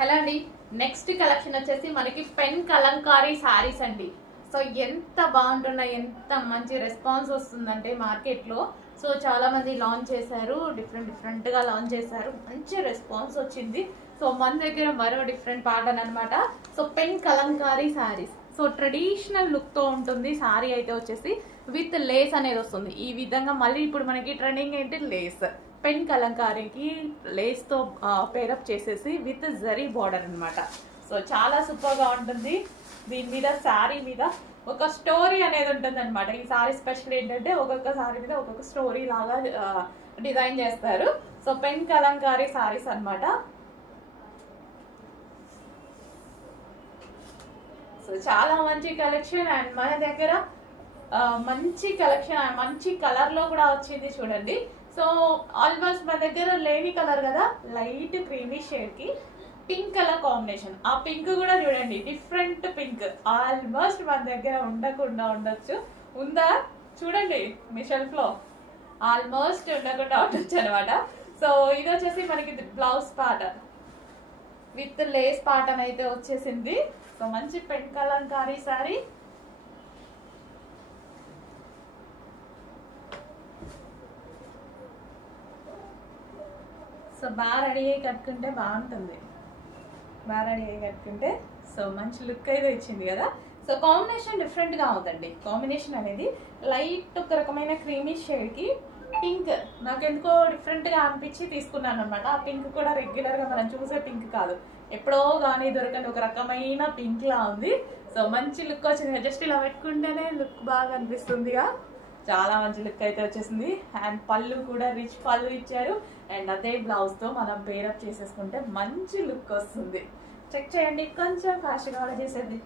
Hello అండి, next collection వచ్చేసి మనకి పెన్ కలంకారీ సారీస్ అండి. సో ఎంత బాగుంటున్నాయి, ఎంత మంచి రెస్పాన్స్ వస్తుందంటే మార్కెట్లో. సో చాలా మంది లాంచ్ చేశారు, డిఫరెంట్ గా లాంచ్ చేశారు, మంచి రెస్పాన్స్ వచ్చింది. సో మన దగ్గర మరో డిఫరెంట్ ప్యాటర్న్ అనమాట. So pen Kalamkari saris. So traditional look తో ఉంటుంది సారీ అయితే వచ్చేసి, విత్ లేస్ అనేది వస్తుంది ఈ విధంగా. మళ్ళీ ఇప్పుడు మనకి ట్రెండింగ్ ఏంటి, లేస్. పెన్ కలంకారీకి లేస్ తో పేరప్ చేసేసి విత్ జరీ బార్డర్ అనమాట. సో చాలా సూపర్ గా ఉంటుంది. దీని మీద శారీ మీద ఒక స్టోరీ అనేది ఉంటుంది అనమాట. ఈ సారీ స్పెషల్ ఏంటంటే ఒక్కొక్క సారీ మీద ఒక్కొక్క స్టోరీ లాగా డిజైన్ చేస్తారు. సో పెన్ కలంకారీ సారీస్ అనమాట. సో చాలా మంచి కలెక్షన్ అండ్ మన దగ్గర మంచి కలెక్షన్, మంచి కలర్ లో కూడా వచ్చింది చూడండి. సో ఆల్మోస్ట్ మన దగ్గర లేని కలర్ కదా, లైట్ క్రీమీ షేడ్ కి పింక్ కలర్ కాంబినేషన్. ఆ పింక్ కూడా చూడండి, డిఫరెంట్ పింక్. ఆల్మోస్ట్ మన దగ్గర ఉండకుండా ఉండొచ్చు, ఉందా చూడండి మీ షెల్ఫ్ లో, ఆల్మోస్ట్ ఉండకుండా ఉండొచ్చు అనమాట. సో ఇది వచ్చేసి మనకి blouse pattern with lace pattern అయితే వచ్చేసింది. సో మంచి పెన్ కలంకారీ సారీ. సో బాగా రెడీ అయ్యి కట్టుకుంటే బాగుంటుంది, బాగా రెడీ అయ్యి కట్టుకుంటే. సో మంచి లుక్ అయితే ఇచ్చింది కదా. సో కాంబినేషన్ డిఫరెంట్ గా ఉందండి. కాంబినేషన్ అనేది లైట్ ఒక రకమైన క్రీమీ షేడ్ కి పింక్, నాకు ఎందుకో డిఫరెంట్ గా అనిపించి తీసుకున్నాను అనమాట. ఆ పింక్ కూడా రెగ్యులర్ గా మనం చూసే పింక్ కాదు, ఎప్పుడో కానీ దొరకని ఒక రకమైన పింక్ లా ఉంది. సో మంచి లుక్ వచ్చింది, జస్ట్ ఇలా పెట్టుకుంటేనే లుక్ బాగా అనిపిస్తుందిగా. చాలా మంచి లుక్ అయితే వచ్చేసింది. అండ్ పళ్ళు కూడా రిచ్ పళ్ళు ఇచ్చారు. అండ్ అదే బ్లౌజ్ తో మనం పేరప్ చేసేసుకుంటే మంచి లుక్ వస్తుంది. చెక్ చేయండి, కొంచెం ఫాస్ట్ గా చేసేది.